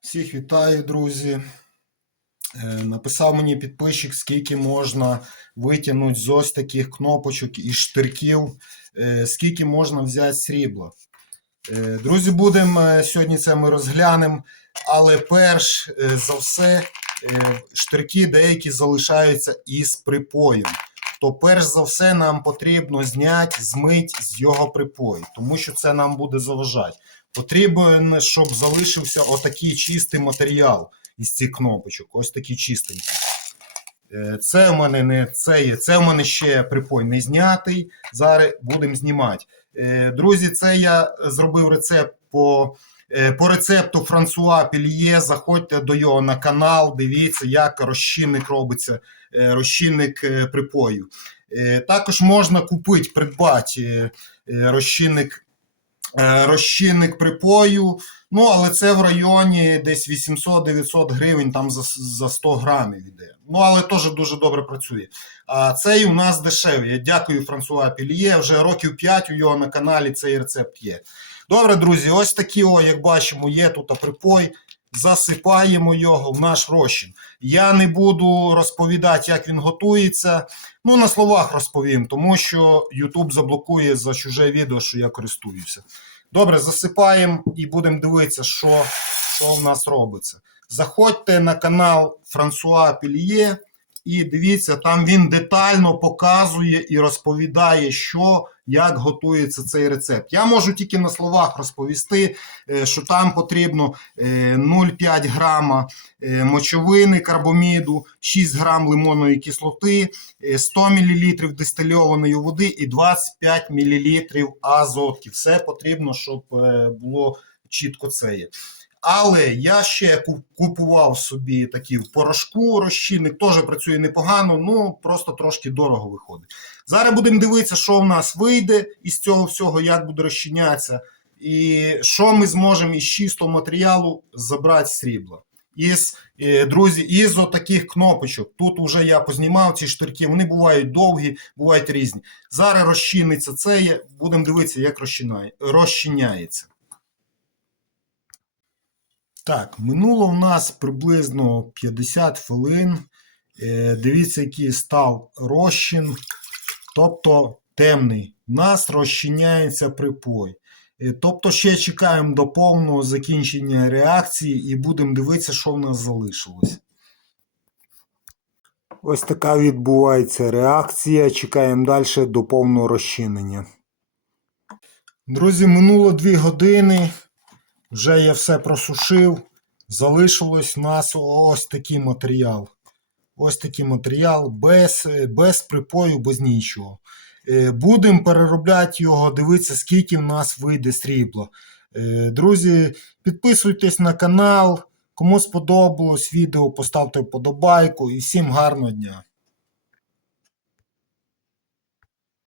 Всіх вітаю, друзі. Е, Написав мені підписчик, скільки можна витягнути з ось таких кнопочок і штирків, е, скільки можна взяти срібла. Е, Друзі, будемо сьогодні це ми розглянемо, але перш за все, штирки деякі залишаються із припоєм. То перш за все нам потрібно зняти, змити з його припою, тому що це нам буде заважати. Потрібен, щоб залишився отакий чистий матеріал із цих кнопочок. Ось такий чистенький. Е, Це в мене не це є. Це в мене ще припой не знятий. Зараз будемо знімати. Е, Друзі, це я зробив рецепт по, по рецепту Франсуа Пільє. Заходьте до його на канал, дивіться, як розчинник робиться, е, розчинник е, припою. Е, Також можна купити, придбати е, е, розчинник е, розчинник припою. Ну, але це в районі десь 800-900 гривень там за, за 100 грамів іде. Ну, але теж дуже добре працює. А цей у нас дешевий. Я дякую Франсуа Пільє. Вже років 5 у його на каналі цей рецепт є. Добре, друзі, ось такі, о, як бачимо, є тут припой. Засипаємо його в наш розчин. Я не буду розповідати, як він готується. Ну, на словах розповім, тому що YouTube заблокує за чуже відео, що я користуюся. Добре, засипаємо і будемо дивитися, що, що в нас робиться. Заходьте на канал Франсуа Пільє і дивіться, там він детально показує і розповідає, що, як готується цей рецепт. Я можу тільки на словах розповісти, е, що там потрібно е, 0,5 грама е, мочовини карбоміду, 6 грам лимонної кислоти, е, 100 мл дистильованої води і 25 мл азотки. Все потрібно, щоб е, було чітко це є. Але я ще купував собі такі в порошку розчинник, теж працює непогано, ну просто трошки дорого виходить. Зараз будемо дивитися, що в нас вийде із цього всього, як буде розчинятися, і що ми зможемо із чистого матеріалу забрати срібла. Із, е, друзі, із отаких кнопочок. Тут вже я познімав ці штирки, вони бувають довгі, бувають різні. Зараз розчиниться це, будемо дивитися, як розчиняється. Так, минуло в нас приблизно 50 хвилин. Е, Дивіться, який став розчин, тобто темний. У нас розчиняється припой. Е, Тобто ще чекаємо до повного закінчення реакції і будемо дивитися, що в нас залишилось. Ось така відбувається реакція. Чекаємо далі до повного розчинення. Друзі, минуло 2 години. Вже я все просушив. Залишилось у нас ось такий матеріал. Ось такий матеріал без, без припою, без нічого. Е, Будемо переробляти його, дивитися, скільки в нас вийде срібла. Е, Друзі, підписуйтесь на канал. Кому сподобалось відео, поставте вподобайку і всім гарного дня.